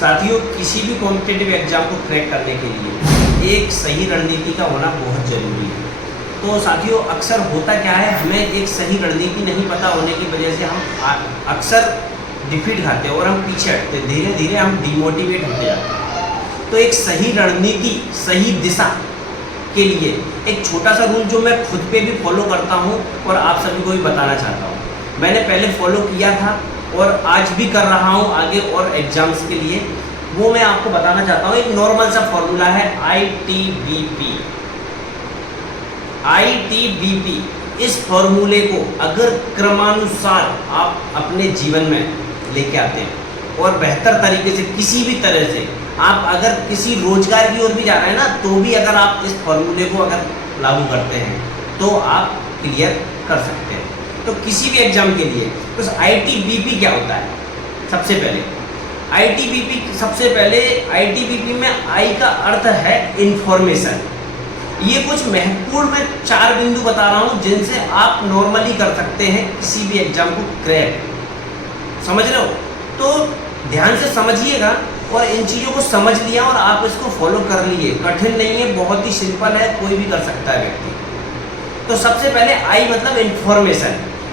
साथियों, किसी भी कॉम्पिटिटिव एग्जाम को क्रैक करने के लिए एक सही रणनीति का होना बहुत ज़रूरी है। तो साथियों, अक्सर होता क्या है, हमें एक सही रणनीति नहीं पता होने की वजह से हम अक्सर डिफीट खाते हैं और हम पीछे हटते हैं, धीरे धीरे हम डिमोटिवेट होते जाते हैं। तो एक सही रणनीति, सही दिशा के लिए एक छोटा सा रूल जो मैं खुद पे भी फॉलो करता हूँ और आप सभी को भी बताना चाहता हूँ। मैंने पहले फॉलो किया था और आज भी कर रहा हूँ आगे और एग्जाम्स के लिए, वो मैं आपको बताना चाहता हूँ। एक नॉर्मल सा फॉर्मूला है ITBP। इस फॉर्मूले को अगर क्रमानुसार आप अपने जीवन में लेके आते हैं और बेहतर तरीके से किसी भी तरह से आप अगर किसी रोजगार की ओर भी जा रहे हैं ना, तो भी अगर आप इस फॉर्मूले को अगर लागू करते हैं तो आप क्लियर कर सकते हैं। तो किसी भी एग्जाम के लिए तो ITBP क्या होता है? सबसे पहले ITBP में I का अर्थ है इंफॉर्मेशन। ये कुछ महत्वपूर्ण मैं 4 बिंदु बता रहा हूँ जिनसे आप नॉर्मली कर सकते हैं किसी भी एग्जाम को क्रैक। समझ रहे हो? तो ध्यान से समझिएगा और इन चीज़ों को समझ लिया और आप इसको फॉलो कर लिए। कठिन नहीं है, बहुत ही सिंपल है, कोई भी कर सकता है व्यक्ति। तो सबसे पहले I मतलब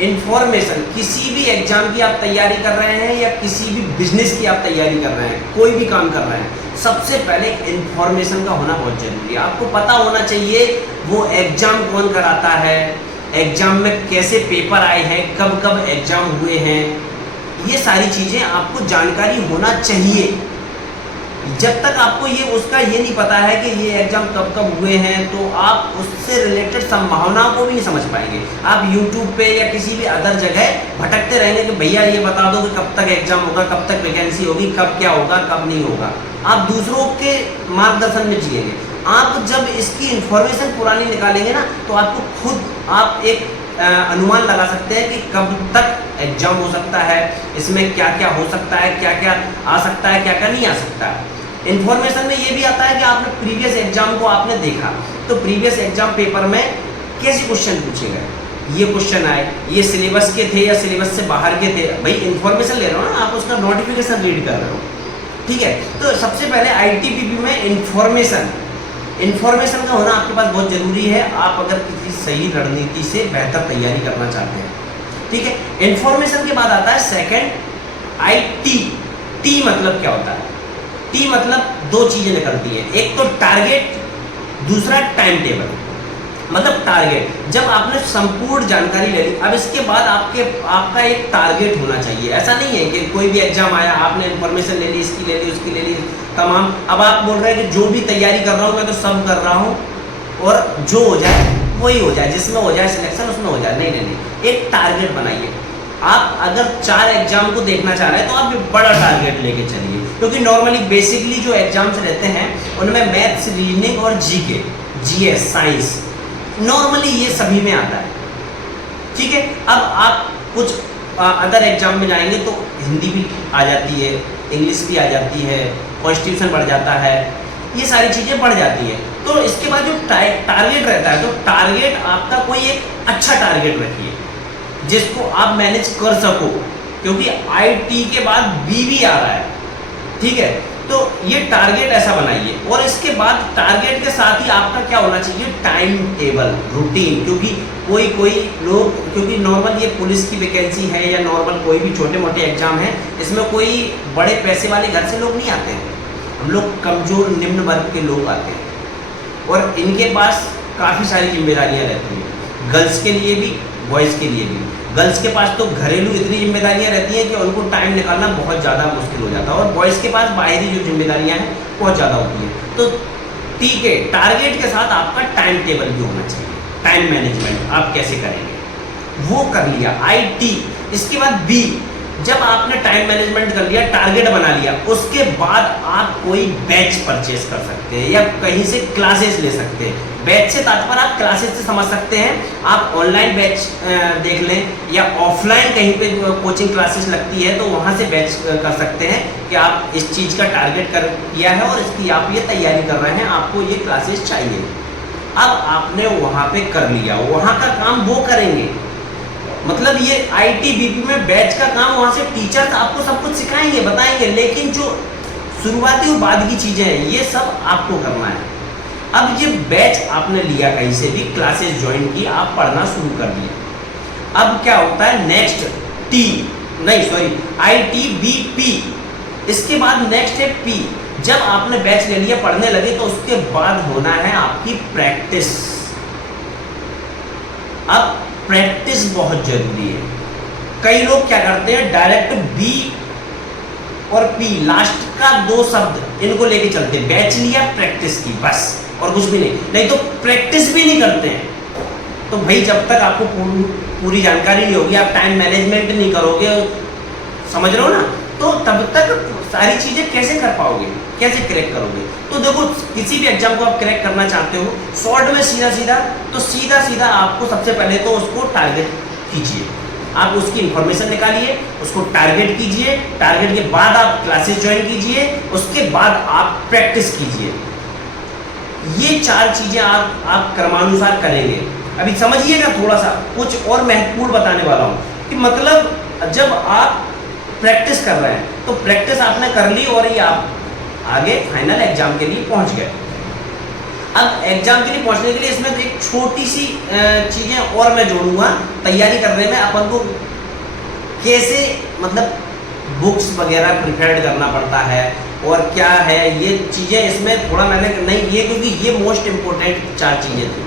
इंफॉर्मेशन। किसी भी एग्जाम की आप तैयारी कर रहे हैं या किसी भी बिजनेस की आप तैयारी कर रहे हैं, कोई भी काम कर रहे हैं, सबसे पहले इंफॉर्मेशन का होना बहुत जरूरी है। आपको पता होना चाहिए वो एग्जाम कौन कराता है, एग्जाम में कैसे पेपर आए हैं, कब कब एग्जाम हुए हैं, ये सारी चीज़ें आपको जानकारी होना चाहिए। जब तक आपको उसका ये नहीं पता है कि ये एग्जाम कब कब हुए हैं, तो आप उससे रिलेटेड संभावनाओं को भी नहीं समझ पाएंगे। आप YouTube पे या किसी भी अदर जगह भटकते रहेंगे कि भैया ये बता दो कि कब तक एग्जाम होगा, कब तक वैकेंसी होगी, कब क्या होगा, कब नहीं होगा। आप दूसरों के मार्गदर्शन में जिएंगे। आप जब इसकी इंफॉर्मेशन पुरानी निकालेंगे ना, तो आपको खुद आप एक अनुमान लगा सकते हैं कि कब तक एग्जाम हो सकता है, इसमें क्या क्या हो सकता है, क्या क्या आ सकता है, क्या क्या नहीं आ सकता है। इन्फॉर्मेशन में ये भी आता है कि आपने प्रीवियस एग्जाम को आपने देखा, तो प्रीवियस एग्जाम पेपर में कैसे क्वेश्चन पूछे गए, ये क्वेश्चन आए, ये सिलेबस के थे या सिलेबस से बाहर के थे। भाई इन्फॉर्मेशन ले रहे हो ना, आप उसका नोटिफिकेशन रीड कर रहे हो, ठीक है। तो सबसे पहले ITBP में इन्फॉर्मेशन का होना आपके पास बहुत जरूरी है, आप अगर किसी सही रणनीति से बेहतर तैयारी करना चाहते हैं, ठीक है। इन्फॉर्मेशन के बाद आता है सेकंड IT मतलब क्या होता है? T मतलब 2 चीजें निकलती है, एक तो टारगेट, दूसरा टाइम टेबल। मतलब टारगेट, जब आपने संपूर्ण जानकारी ले ली, अब इसके बाद आपका एक टारगेट होना चाहिए। ऐसा नहीं है कि कोई भी एग्जाम आया, आपने इन्फॉर्मेशन ले ली, इसकी ले ली, उसकी ले ली, तमाम, अब आप बोल रहे हैं कि जो भी तैयारी कर रहा हूँ मैं तो सब कर रहा हूँ और जो हो जाए वही हो जाए, जिसमें हो जाए सिलेक्शन उसमें हो जाए। नहीं, एक टारगेट बनाइए। आप अगर 4 एग्जाम को देखना चाह रहे हैं तो आप एक बड़ा टारगेट लेके चलिए, क्योंकि नॉर्मली बेसिकली जो एग्जाम्स रहते हैं उनमें मैथ्स, रीजनिंग और GK, GS, साइंस, नॉर्मली ये सभी में आता है, ठीक है। अब आप कुछ अदर एग्जाम में जाएंगे तो हिंदी भी आ जाती है, इंग्लिश भी आ जाती है, कॉन्स्टिट्यूशन बढ़ जाता है, ये सारी चीज़ें बढ़ जाती है। तो इसके बाद जो टारगेट रहता है, तो टारगेट आपका कोई एक अच्छा टारगेट रखिए जिसको आप मैनेज कर सको, क्योंकि IT के बाद B भी आ रहा है, ठीक है। तो ये टारगेट ऐसा बनाइए और इसके बाद टारगेट के साथ ही आपका क्या होना चाहिए? Time table, routine. क्योंकि कोई लोग, क्योंकि नॉर्मल ये पुलिस की वैकेंसी है या नॉर्मल कोई भी छोटे मोटे एग्जाम है, इसमें कोई बड़े पैसे वाले घर से लोग नहीं आते हैं, हम लोग कमजोर निम्न वर्ग के लोग आते हैं और इनके पास काफ़ी सारी जिम्मेदारियाँ रहती हैं, गर्ल्स के लिए भी, बॉयज़ के लिए भी। गर्ल्स के पास तो घरेलू इतनी जिम्मेदारियां रहती हैं कि उनको टाइम निकालना बहुत ज़्यादा मुश्किल हो जाता है, और बॉयज़ के पास बाहरी जो जिम्मेदारियां हैं बहुत ज़्यादा होती हैं। तो ठीक है, टारगेट के साथ आपका टाइम टेबल भी होना चाहिए, टाइम मैनेजमेंट आप कैसे करेंगे वो कर लिया IT। इसके बाद B, जब आपने टाइम मैनेजमेंट कर लिया, टारगेट बना लिया, उसके बाद आप कोई बैच परचेज कर सकते हैं या कहीं से क्लासेस ले सकते हैं। बैच से तात्पर्य आप क्लासेस से समझ सकते हैं, आप ऑनलाइन बैच देख लें या ऑफलाइन कहीं पे कोचिंग क्लासेस लगती है तो वहाँ से बैच कर सकते हैं कि आप इस चीज़ का टारगेट कर किया है और इसकी आप ये तैयारी कर रहे हैं, आपको ये क्लासेस चाहिए। अब आपने वहाँ पे कर लिया, वहाँ का काम वो करेंगे। मतलब ये ITBP में बैच का काम, वहाँ से टीचर्स आपको सब कुछ सिखाएंगे, बताएंगे, लेकिन जो शुरुआती और बाद की चीज़ें हैं, ये सब आपको करना है। अब ये बैच आपने लिया, कहीं से भी क्लासेस ज्वाइन की, आप पढ़ना शुरू कर दिया। अब क्या होता है, नेक्स्ट ITBP, इसके बाद नेक्स्ट है P। जब आपने बैच ले लिया, पढ़ने लगे, तो उसके बाद होना है आपकी प्रैक्टिस। अब प्रैक्टिस बहुत जरूरी है। कई लोग क्या करते हैं, डायरेक्ट B और P लास्ट का 2 शब्द इनको लेके चलते हैं, बैच लिया, प्रैक्टिस की, बस, और कुछ भी नहीं तो प्रैक्टिस भी नहीं करते हैं। तो भाई जब तक आपको पूरी जानकारी नहीं होगी, आप टाइम मैनेजमेंट नहीं करोगे, समझ रहे हो ना, तो तब तक सारी चीजें कैसे कर पाओगे, कैसे क्रैक करोगे। तो देखो, किसी भी एग्जाम को आप क्रैक करना चाहते हो शॉर्ट में, सीधा सीधा आपको सबसे पहले तो उसको टारगेट कीजिए। आप उसकी इंफॉर्मेशन निकालिए, उसको टारगेट कीजिए, टारगेट के बाद आप क्लासेस ज्वाइन कीजिए, उसके बाद आप प्रैक्टिस कीजिए। ये 4 चीजें आप क्रमानुसार करेंगे। अभी समझिएगा, थोड़ा सा कुछ और महत्वपूर्ण बताने वाला हूँ कि मतलब जब आप प्रैक्टिस कर रहे हैं, तो प्रैक्टिस आपने कर ली और ये आप आगे फाइनल एग्जाम के लिए पहुंच गए। अब एग्जाम के लिए पहुंचने के लिए इसमें एक छोटी सी चीजें और मैं जोड़ूंगा तैयारी करने में। अपन को कैसे मतलब बुक्स वगैरह प्रिपेयर करना पड़ता है और क्या है, ये चीजें इसमें थोड़ा मैंने नहीं किए, क्योंकि ये मोस्ट इंपॉर्टेंट 4 चीजें थी।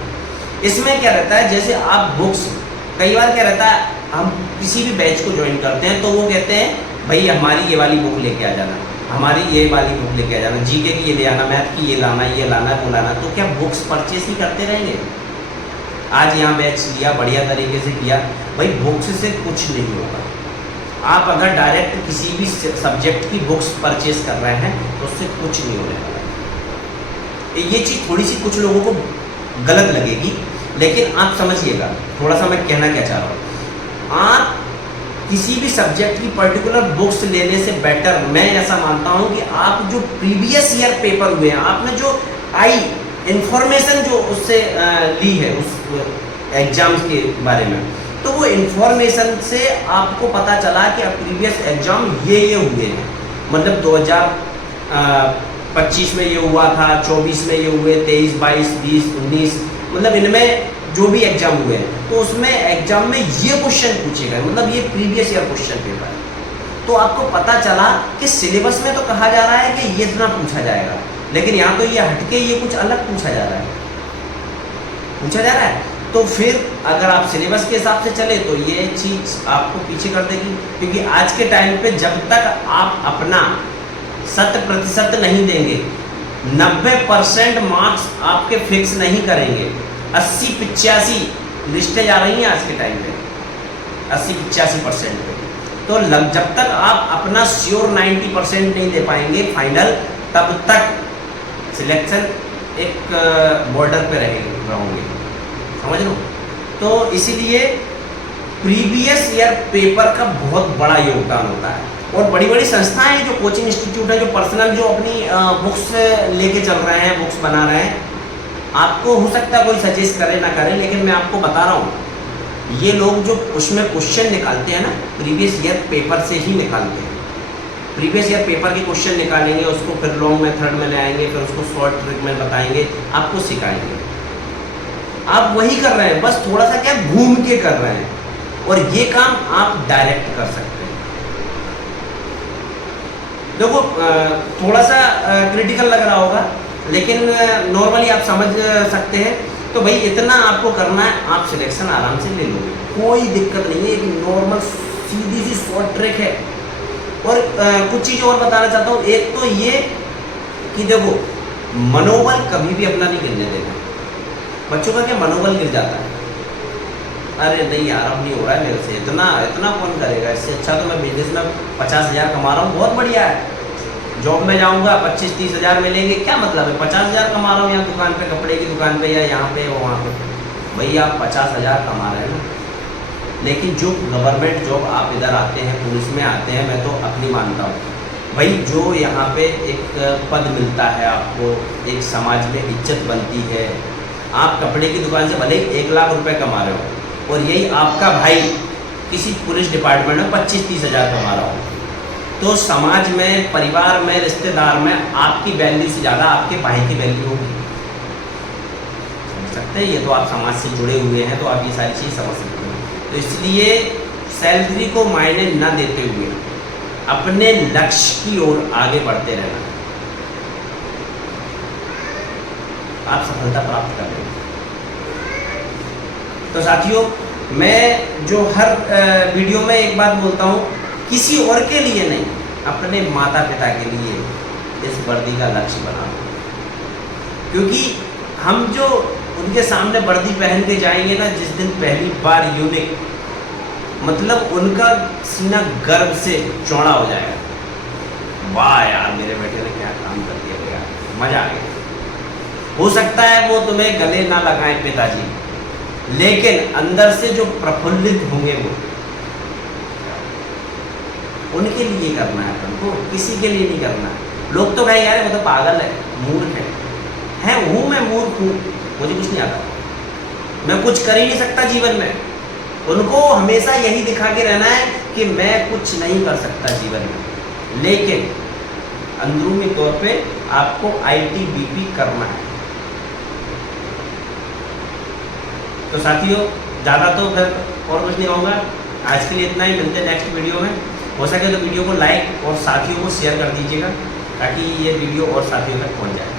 इसमें क्या रहता है, जैसे आप बुक्स, कई बार क्या रहता है, हम किसी भी बैच को ज्वाइन करते हैं तो वो कहते हैं भाई हमारी ये वाली बुक लेके आ जाना, हमारी ये वाली बुक लेके आ जाना, जीके की ये ले आना, मैथ की ये लाना, वो लाना। तो क्या बुक्स परचेस ही करते रहेंगे? आज यहाँ बैच लिया, बढ़िया तरीके से किया, भाई बुक्स से कुछ नहीं होगा। आप अगर डायरेक्ट किसी भी सब्जेक्ट की बुक्स परचेस कर रहे हैं तो उससे कुछ नहीं होने वाला। ये चीज़ थोड़ी सी कुछ लोगों को गलत लगेगी, लेकिन आप समझिएगा थोड़ा सा मैं कहना क्या चाह रहा हूँ। आप किसी भी सब्जेक्ट की पर्टिकुलर बुक्स लेने से बेटर, मैं ऐसा मानता हूँ कि आप जो प्रीवियस ईयर पेपर हुए हैं, आपने जो इंफॉर्मेशन जो उससे ली है उस एग्जाम्स के बारे में, तो वो इंफॉर्मेशन से आपको पता चला कि प्रीवियस एग्जाम ये हुए हैं, मतलब 2025 में ये हुआ था, 24 में ये हुए, 23, 22, 20, 19, मतलब इनमें जो भी एग्जाम हुए हैं, तो उसमें एग्जाम में ये क्वेश्चन पूछे गए, मतलब ये प्रीवियस ईयर क्वेश्चन पेपर है। तो आपको पता चला कि सिलेबस में तो कहा जा रहा है कि ये इतना पूछा जाएगा, लेकिन यहाँ तो ये हटके ये कुछ अलग पूछा जा रहा है। तो फिर अगर आप सिलेबस के हिसाब से चले तो ये चीज़ आपको पीछे कर देगी, क्योंकि आज के टाइम पे जब तक आप अपना 100% नहीं देंगे, 90% मार्क्स आपके फिक्स नहीं करेंगे। 80-85 लिस्टें जा रही हैं आज के टाइम पे, 80-85% पे। तो जब तक आप अपना श्योर 90% नहीं दे पाएंगे फाइनल, तब तक सिलेक्शन एक बॉर्डर पे रहोगे, समझ लो। तो इसीलिए प्रीवियस ईयर पेपर का बहुत बड़ा योगदान होता है। और बड़ी बड़ी संस्थाएं हैं, जो कोचिंग इंस्टीट्यूट है, जो पर्सनल जो अपनी बुक्स लेके चल रहे हैं, बुक्स बना रहे हैं, आपको हो सकता है कोई सजेस्ट करे ना करे, लेकिन मैं आपको बता रहा हूँ, ये लोग जो उसमें क्वेश्चन निकालते हैं ना, प्रीवियस ईयर पेपर से ही निकालते हैं। प्रीवियस ईयर पेपर के क्वेश्चन निकालेंगे, उसको फिर लॉन्ग मेथड में ले आएंगे, फिर उसको शॉर्ट ट्रिक में बताएंगे, आपको सिखाएंगे। आप वही कर रहे हैं, बस थोड़ा सा क्या घूम के कर रहे हैं, और ये काम आप डायरेक्ट कर सकते हैं। देखो थोड़ा सा क्रिटिकल लग रहा होगा, लेकिन नॉर्मली आप समझ सकते हैं। तो भाई इतना आपको करना है, आप सिलेक्शन आराम से ले लोगे, कोई दिक्कत नहीं है। एक नॉर्मल सीधी सी शॉर्ट ट्रिक है। और कुछ चीज़ और बताना चाहता हूँ। एक तो ये कि देखो, मनोबल कभी भी अपना नहीं गिरने देना। बच्चों का क्या मनोबल गिर जाता है, अरे नहीं यार अब नहीं हो रहा है मेरे से, इतना कौन करेगा, इससे अच्छा तो मैं बिजनेस में 50,000 कमा रहा हूँ, बहुत बढ़िया है। जॉब में जाऊँगा 25-30 हज़ार मिलेंगे, क्या मतलब है, 50,000 कमा रहा हूँ यहाँ दुकान पे, कपड़े की दुकान पे, या यहाँ पे वहाँ पे। भैया आप 50,000 कमा रहे हैं ना, लेकिन जो गवर्नमेंट जॉब आप इधर आते हैं, पुलिस में आते हैं, मैं तो अपनी मानता हूँ भाई, जो यहाँ पे एक पद मिलता है आपको, एक समाज में इज्जत बनती है। आप कपड़े की दुकान से भले 1 लाख रुपए कमा रहे हो, और यही आपका भाई किसी पुलिस डिपार्टमेंट में 25-30 हज़ार कमा रहा हो, तो समाज में, परिवार में, रिश्तेदार में आपकी वैल्यू से ज़्यादा आपके भाई की वैल्यू होगी। समझ सकते हैं? ये तो आप समाज से जुड़े हुए हैं तो आप ये सारी चीज़ समझ सकते हैं। तो इसलिए सैलरी को मायने न देते हुए अपने लक्ष्य की ओर आगे बढ़ते रहना, आप सफलता प्राप्त कर लेंगे। तो साथियों, मैं जो हर वीडियो में एक बात बोलता हूँ, किसी और के लिए नहीं, अपने माता पिता के लिए इस वर्दी का लक्ष्य बनाओ। क्योंकि हम जो उनके सामने वर्दी पहन के जाएंगे ना, जिस दिन पहली बार यूनिक, मतलब उनका सीना गर्व से चौड़ा हो जाएगा। वाह यार, मेरे बेटे ने क्या काम कर दिया भैया, मजा आ गया। हो सकता है वो तुम्हें गले ना लगाएं पिताजी, लेकिन अंदर से जो प्रफुल्लित होंगे वो उनके लिए करना है तुमको, किसी के लिए नहीं करना है। लोग तो कहें यार वो तो पागल है, मूर्ख है हूँ मैं मूर्ख हूँ, मुझे कुछ नहीं आता, मैं कुछ कर ही नहीं सकता जीवन में। उनको हमेशा यही दिखा के रहना है कि मैं कुछ नहीं कर सकता जीवन में, लेकिन अंदरूनी तौर पे आपको ITBP करना है। तो साथियों, ज़्यादा तो फिर और कुछ नहीं होगा, आज के लिए इतना ही। मिलते हैं नेक्स्ट वीडियो में। हो सके तो वीडियो को लाइक और साथियों को शेयर कर दीजिएगा ताकि ये वीडियो और साथियों तक पहुंच जाए।